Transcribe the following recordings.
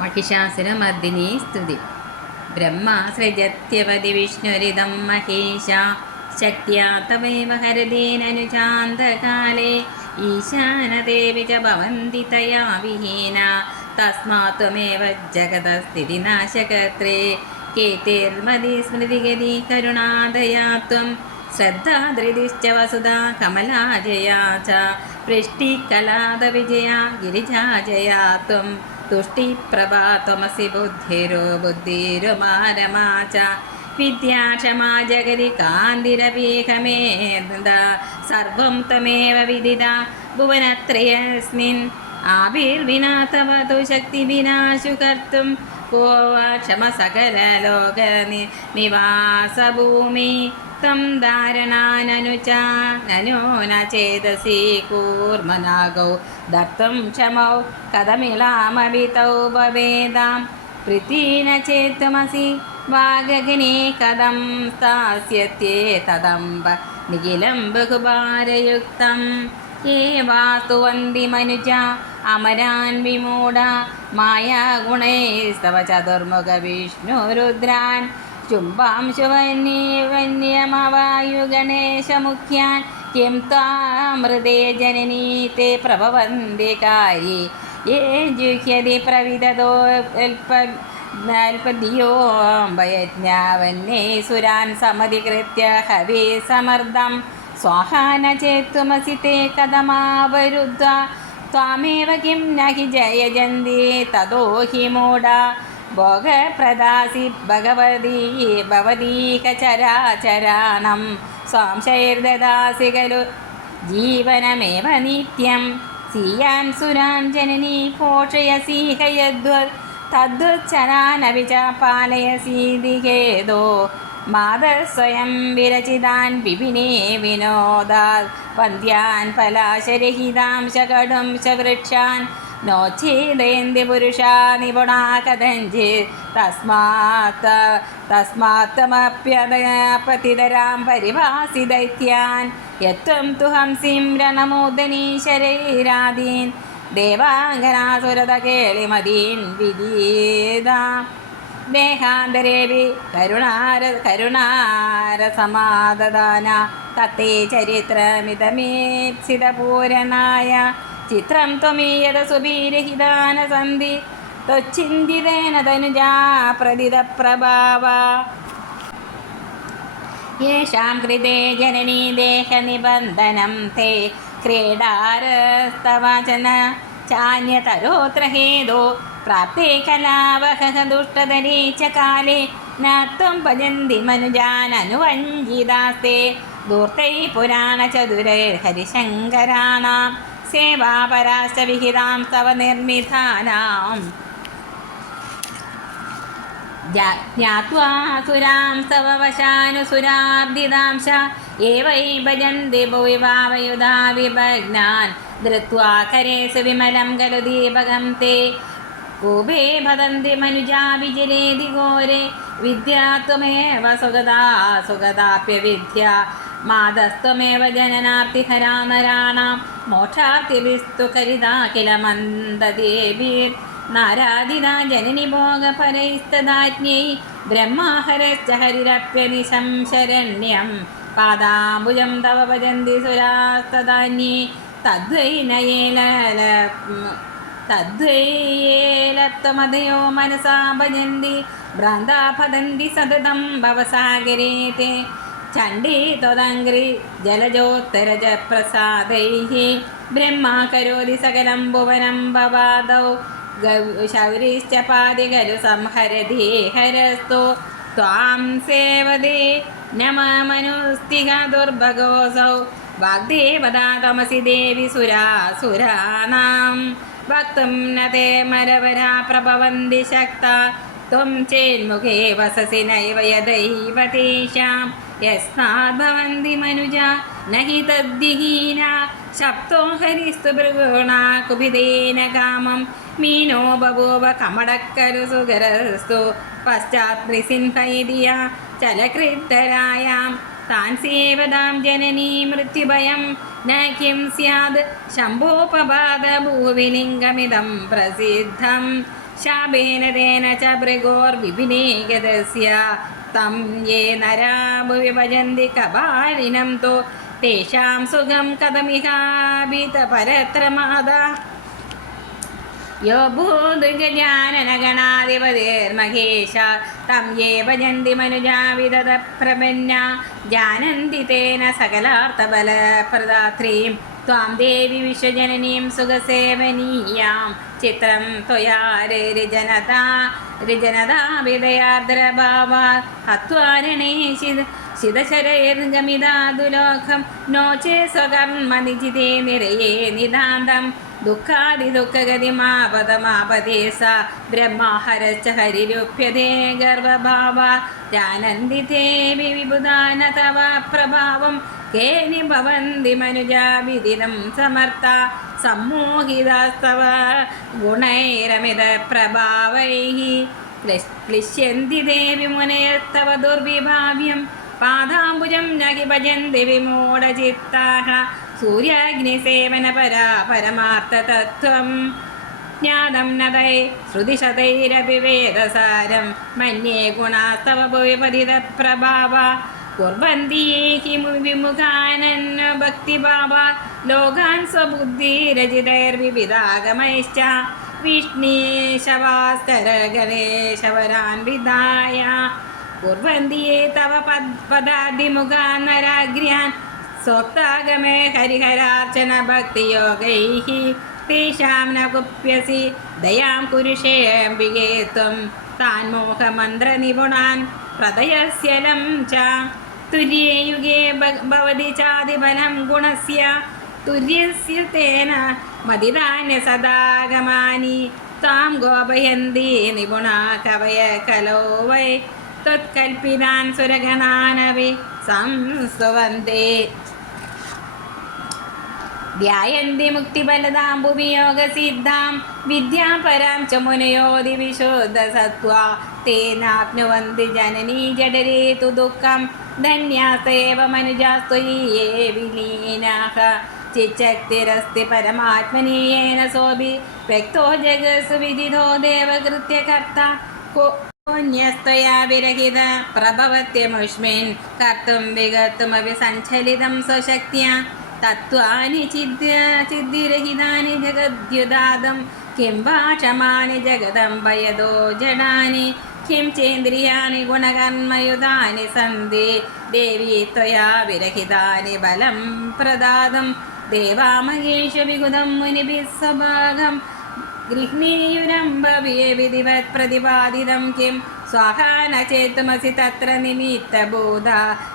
महिषासुरमर्दिनी स्तुति ब्रह्मा सृजत्यवधि विष्णुरिदं महेशा शक्त्या तवैव हरदीननुचान्तकाले ईशानदेवि च भवन्ति तया विहीना तस्मात् त्वमेव जगदस्थितिनाशकर्त्रे केतेर्मदि स्मृतिगति करुणादया त्वं श्रद्धा धृतिश्च वसुधा कमला जया च वृष्टिकलादविजया गिरिजा जया त्वं तुष्टिप्रभा त्वमसि बुद्धिरो बुद्धिरुमारमा च विद्या क्षमा जगति कान्तिरपीकमेद सर्वं त्वमेव विदिता भुवनत्रयस्मिन् आविर्विना तव तु शक्तिविनाशु कर्तुं को वा क्षमसकललोकनि निवासभूमि സപ്തം ധാരണാനനു ച നനോ ന ചേതസി കൂർമനാഗൗ ദത്തം ക്ഷമൗ. കഥമിളാമവിതൗ ഭവേദാം. പ്രീതിന ചേത്തമസി. വാഗഗ്നെ കഥം സ്ഥാസ്യത്യേ തദംബ. നിഖിലം ബഹുഭാരയുക്തം. ഏവാസ്തുവന്തി മനുജ. അമരാൻ വിമൂഢ. മായാഗുണൈസ്തവ ചതുർമുഖ വിഷ്ണുരുദ്രാൻ शुम्भांशुवन्यवन्यमवायुगणेशमुख्यान् किं त्वामृते जननी ते प्रभवन्ति कार्ये ये जुह्यति प्रविदतो अल्प अल्पधियो भयज्ञावन्ये सुरान् समधिकृत्य हवे समर्दं स्वाहा न चेत्त्वमसि ते कथमावरुद्ध्वा त्वामेव किं न हि जयजन्ति ततो हि मूढा भोगप्रदासि भगवती भवतीकचराचराणं संशैर्ददासि खलु जीवनमेव नित्यं सीयान् सुरान् जननी पोषयसि यद्वत् तद्वच्चरानपि च पालयसीति खेदो मातः स्वयं विरचितान् विपिने विनोदात् वन्द्यान् पलाशरहितां शकटुं च वृक्षान् नो छीडयन्ति पुरुषा निपुणा कथञ्चित् तस्मात् तस्मात्तमप्यपतितरां परिभासि दैत्यान् यत्त्वं तु हंसिं रणमोदनी शरैरादीन् देवाङ्गनासुरतकेलिमदीन् विदीदा ദേഹാന്തരേവി കരുണാര കരുണാരസമാദാന തത്തേ ചരിത്രമിതമീപ്സിതപൂരണായ ചിത്രം ത്വമീയത സുബീരഹിതാന സന്ധി ത്വച്ഛിന്തിതേന തനുജാ പ്രതിതപ്രഭാവ യേഷാം കൃതേ ജനനീ ദേഹനിബന്ധനം തേ ക്രീഡാരസ്തവചന. ചാന്യതരോത്ര ഹേതോ പ്രാപ്തേ കലാവഹ ദുഷ്ടതരീച്ച കാലേ നാത്വം ത്വം ഭജന്തി മനുജാനനുവഞ്ചിതാസ്തേ ദൂർത്തൈ പുരാണചതുരൈർഹരിശങ്കരാണാം സേവാപരാശ്ച വിഹിതാം തവ നിർമ്മിധാനാം ज्ञात्वा सुरां तव वशानुसुराब्दिदांश एवै भजन्ति भुवि वावयुधा विभग्नान् धृत्वा करेषु विमलं खलु दीपकं ते कूपे भदन्ति मनुजा विजलेदि घोरे विद्या त्वमेव सुगदा सुगदाप्यविद्या മാതസ്ത്വമേവ ജനനാർത്തിഹരാമരാണാം. മോക്ഷാർത്തിവിസ്തു കരിതാ കില മന്ദദേവീർ നാരാധിതാ ജനനി ഭോഗപരൈസ്തദാജ്ഞൈ. ബ്രഹ്മാഹരശ്ച ഹരിരപ്യനിശംശരണ്യം പാദാംബുജം തവ ഭജന്തി സുരാസ്തദാന്യേ തദ്വൈനയേല തദ്വൈയേലത്വമതയോ മനസാ ഭജന്തി. ഭ്രാന്താ ഭജന്തി സതതം ഭവസാഗരേ ते ചണ്ഡീ त्वदङ्घ्रि जलजोत्तरज प्रसादैः ब्रह्मा करोति सकलं भुवनं भवादौ शौरिश्च पादि खलु संहरति हरस्तु त्वां सेवदे नममनुस्तिह दुर्भगोऽसौ वाग्देवता तमसि देवि सुरासुराणां वक्तुं न ते मरवरा प्रभवन्ति शक्ता त्वं चेन्मुखे वससि नैव यदैव तेषां യസ്മാ മനുജ നഹി തദ്ദിഹീന ശബ്ദോ ഹരിസ്തു ഭൃഗുണ കുപിതേന കാമം മീനോ ബഭൂവ കമടക്കരു സുഗരസ്തു പശ്ചാത് നൃസിംഹൈതിയ ചലകൃത്തരായാം താൻ സേവതാം ജനനീ മൃത്യുഭയം ന സ്യാത് ഭൂവിലിംഗമിതം പ്രസിദ്ധം. ശാപേന തേന ച ഭൃഗോർവിപിനീഗതസ്യ തം യേ നരാ ഭുവി ഭജന്തി കപാലിനം തോ. തേഷാം സുഖം കഥമിഹാഭിതപരത്രമാദാ യോ ഭൂതഗജാനനഗണാധിപതിർമഹേശ തം യേ ഭജന്തി മനുജാവിദത പ്രപന്ന. ജാനന്തി തേന സകലാർത്ഥബലപ്രദാത്രീം ത്വാം ദേവി വിശ്വജനനീം സുഖസേവനീയാം. ചിത്രം ത്വയാ രിജനതാ രിജനതാഭിദയാർദ്രഭാവാ ഹത്വാരണേശിത ശിതശരൈർഗമിതാദുലോകം നോ ചേ സ്വകർമ്മനിജിതേ നിരയേ നിതാന്തം. ദുഃഖാദിദുഃഖഗതിമാപദമാപദേ സ ബ്രഹ്മാഹരശ്ച ഹരിരുപ്യതേ ഗർവഭാവ ജാനന്തി ദേവി വിബുധാന തവ പ്രഭാവം. കേനി ഭവന്തി മനുജാ വിദിനം സമർത്ഥ സമ്മോഹിതസ്തവ ഗുണൈരമിത പ്രഭാവൈः ക്ലിശ്യന്തി ദേവി മുനയസ്തവ ദുർവിഭാവ്യം പാദാംബുജം നകി ഭജന്തി വിമൂഢചിത്താः സൂര്യാഗ്നിസേവനപരാ പരമാർത്ഥതത്വം ജ്ഞാതം നതൈ ശ്രുതിശതൈരപി വേദസാരം മന്യേ ഗുണാസ്തവ ഭുവി പതിതപ്രഭാവ വിമുഖാനൻ ഭക്തിഭാവ ലോകാൻ സ്വബുദ്ധിരചിതൈർവിവിധാഗമൈശ്ച വിഷ്ണീശവാസ്കര ഗണേശവരാൻ വിധായ കുർവന്തി യേ തവ പദ് പദാദിമുഖാ നരാഗ്ര്യാൻ സ്വപ്താഗമേ ഹരിഹരാർച്ചന ഭക്തിയോഗൈः തേഷാം ന കുപ്യസി ദയാം കുരുഷേ അംബികേ ത്വം താൻ മോഹമന്ത്രനിപുണാൻ പ്രദയസ്യലം ച തുര്യേ യുഗേ ഭവതി ചാതിബലം ഗുണസ്യ. തുര്യസ്യ തേന മതിദാന്യ സദാഗമാനി. താം ഗോപയന്തി നിപുണാ കവയ കലോ വൈ. ത്വത്കൽപ്പിതാൻ സുരഗണാനവി സംസ്തുവന്തേ. ധ്യായന്തി മുക്തിഫലതാം ഭുവിയോഗസിദ്ധാം വിദ്യാപരാം ച മുനയോതി വിശുദ്ധസത്വാ തേനാപ്നുവന്തി ജനനീ ജഡരേതു ദുഃഖം ധന്യാസേവ മനുജാസ്ത്വയീയേ വിലീനാഹ. ചിച്ചക്തിരസ്തി പരമാത്മനീയേന സോഭി വ്യക്തോ ജഗത്സു വിദിതോ ദേവകൃത്യകർത്ത. പുണ്യസ്ത്വയാ വിരഹിത പ്രഭവത്യമുഷ്മിൻ കർത്തും വികർത്തുമപി സഞ്ചലിതം സ്വശക്തിയ. തത്വാനി ചിദ്യ ചിദ്ധിരഹിതാനി ജഗദ്യുദാദം കിം ഭാഷമാനി ജഗദംബയതോ ജഡാനി ഹിംചേന്ദ്രിയാണി ഗുണകർമ്മയുധാനി സന്തി ദേവി ത്വയാ വിരഹിതാനി ബലം പ്രദാതം ദേവാമഹേഷ വികുതം മുനിഭിः സ്വഭാഗം ഗൃഹ്ണീയുരംഭവിയെ വിധിവത് പ്രതിപാദിതം കിം സ്വാഹാ ന ചേത്തുമസി തത്ര നിമിത്തബോധ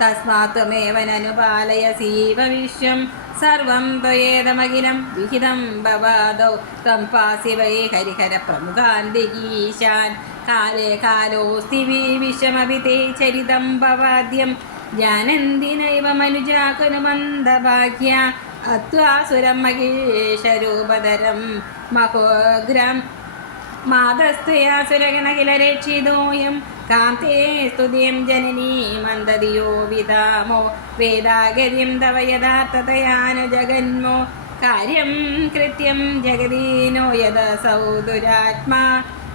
തസ്മാത്വമേവ നനുപാലയസീവ വിശ്വം സർവം ത്വയേതമഖിലം വിഹിതം ഭവാദോ ത്വം പാസി വൈ ഹരിഹര പ്രമുഖാന്തികീശാൻ കാലേ കാലോസ്തി വിഷമവിതേ ചരിതം ഭവാദ്യം. ജാനന്തി നൈവ മനുജാകുനുമന്ദഭാഗ്യ അത്വാസുരം മഹീഷരൂപതരം മഹോഗ്രം മാതസ്ത്വയാ സുരഗണകിലരക്ഷിതോയം കാന്തേ സ്തുതിയം ജനനീ മന്ദതിയോ വിതാമോ. വേദാഗതിം തവ യഥാർത്ഥതയാനു ജഗന്മോ. കാര്യം കൃത്യം ജഗതീനോ യഥ സൗദുരാത്മാ.